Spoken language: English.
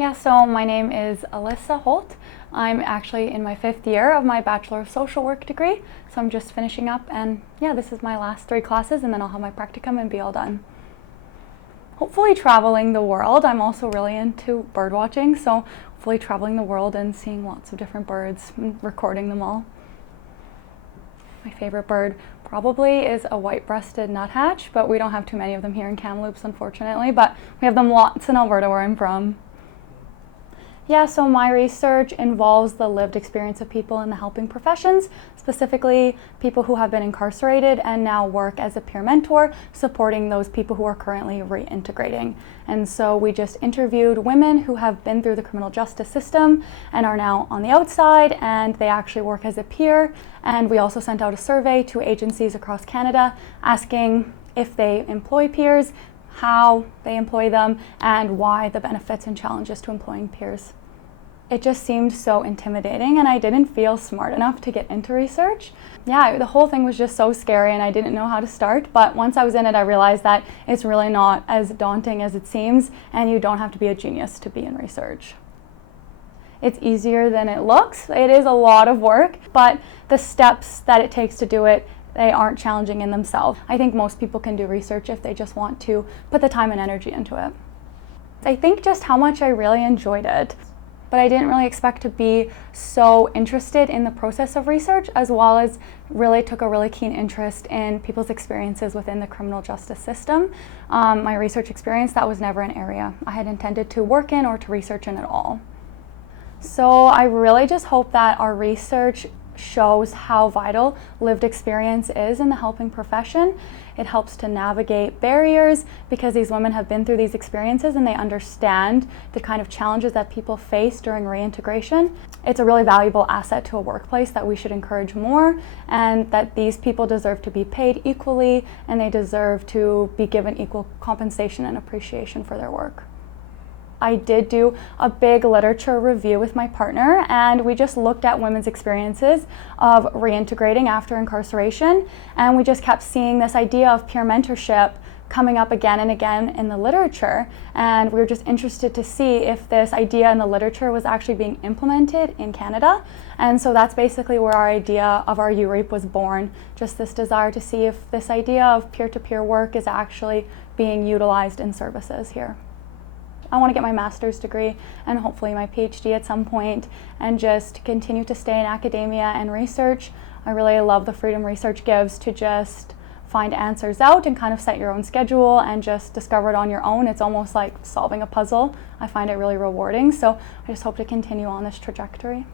Yeah, so my name is Alyssa Holt. I'm actually in my 5th year of my Bachelor of Social Work degree, so I'm just finishing up, and yeah, this is my last 3 classes, and then I'll have my practicum and be all done. Hopefully traveling the world. I'm also really into bird watching, so hopefully traveling the world and seeing lots of different birds and recording them all. My favorite bird probably is a white-breasted nuthatch, but we don't have too many of them here in Kamloops, unfortunately, but we have them lots in Alberta where I'm from. Yeah, so my research involves the lived experience of people in the helping professions, specifically people who have been incarcerated and now work as a peer mentor, supporting those people who are currently reintegrating. And so we just interviewed women who have been through the criminal justice system and are now on the outside, and they actually work as a peer. And we also sent out a survey to agencies across Canada asking if they employ peers, how they employ them, and why the benefits and challenges to employing peers. It just seemed so intimidating, and I didn't feel smart enough to get into research. Yeah, the whole thing was just so scary and I didn't know how to start, but once I was in it, I realized that it's really not as daunting as it seems, and you don't have to be a genius to be in research. It's easier than it looks. It is a lot of work, but the steps that it takes to do it, they aren't challenging in themselves. I think most people can do research if they just want to put the time and energy into it. I think just how much I really enjoyed it. But I didn't really expect to be so interested in the process of research, as well as really took a really keen interest in people's experiences within the criminal justice system. My research experience, that was never an area I had intended to work in or to research in at all. So I really just hope that our research shows how vital lived experience is in the helping profession. It helps to navigate barriers because these women have been through these experiences and they understand the kind of challenges that people face during reintegration. It's a really valuable asset to a workplace that we should encourage more, and that these people deserve to be paid equally and they deserve to be given equal compensation and appreciation for their work. I did do a big literature review with my partner, and we just looked at women's experiences of reintegrating after incarceration, and we just kept seeing this idea of peer mentorship coming up again and again in the literature, and we were just interested to see if this idea in the literature was actually being implemented in Canada. And so that's basically where our idea of our UREAP was born, just this desire to see if this idea of peer-to-peer work is actually being utilized in services here. I want to get my master's degree and hopefully my PhD at some point, and just continue to stay in academia and research. I really love the freedom research gives to just find answers out and kind of set your own schedule and just discover it on your own. It's almost like solving a puzzle. I find it really rewarding, so I just hope to continue on this trajectory.